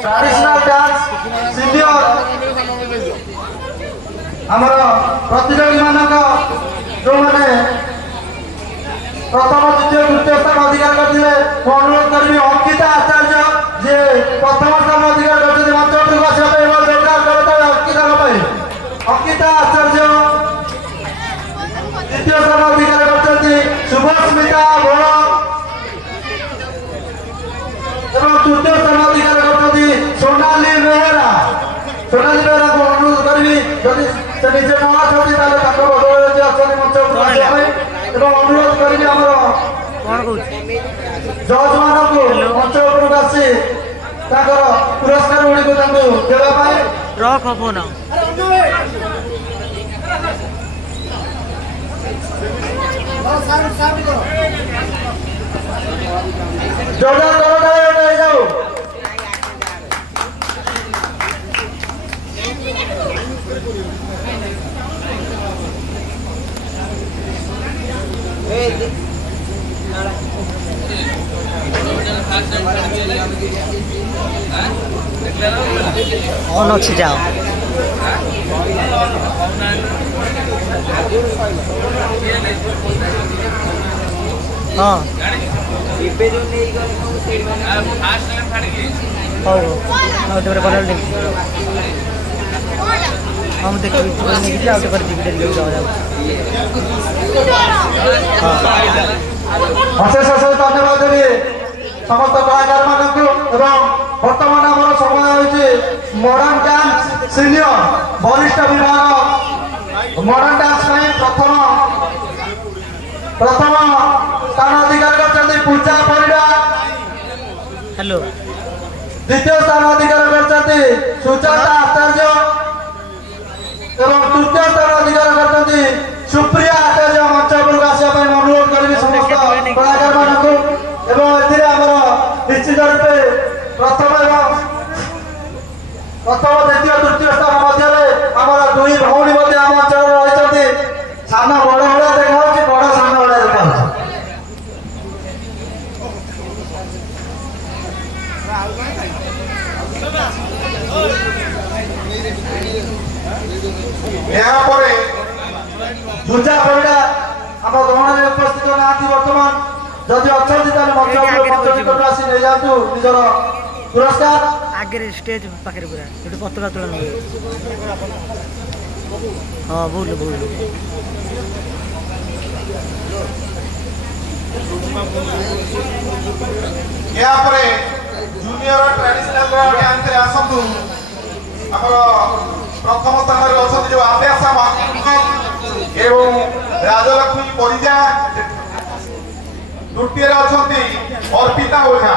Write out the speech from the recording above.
Traditional dance senior आमर प्रतियोगी मानक जो मैंने प्रथम द्वितीय तृतीय स्थान अधिकार करते अनुरोध करी अंकिता आचार्य जे प्रथम स्थान अधिकार करते मंच अंकिता आचार्य द्वितीय स्थान अधिकार करते शुभस्मिता बोल तृतीय स्थान अधिकार करते सोनाली बेहरा को अनुरोध करी से निजे न आती बदल मंच अनुरोध करी जज मान को मंच उपरक आसी पुरस्कार गुड़िक देवाई रख फोन ऑन अच्छी जाओ हाँ हम देखिए अशेष अशेष धन्यवाद देवी समस्त कलाकार मानक बर्तमान आम समय हो मॉडर्न डांस सीनियर वरिष्ठ विभाग मॉडर्न डांस प्रथम स्थान अधिकार करते पूजा परिडा हेलो द्वितीय स्थान अधिकार करते सुजाता आचार्य एवं तृतीय स्थान अधिकार करते सुप्रिया आचार्य मंच उपरक आसवा अनुरोध करी समस्त कलाकार मानक निश्चित रूपे प्रथम द्वितीय तृतीय स्थान मध्य आम दुई भौणी आम अंचल रही सान बड़ भाया देखा बड़ सान भाया देखा पूजा परिडा आम गहन उपस्थित ना बर्तमान जदि अच्छा आसी नहीं जातु निजर पुरस्कार आगे स्टेज पाखे पूरा ये पताका तोलन हाँ भूल भूल जूनियर ट्रेडिशनल डांस आसतु प्रथम स्थान अच्छा जो आद्याशा एवं राजलक्ष्मी परिजा तृतीय अच्छा अर्पिता ओझा।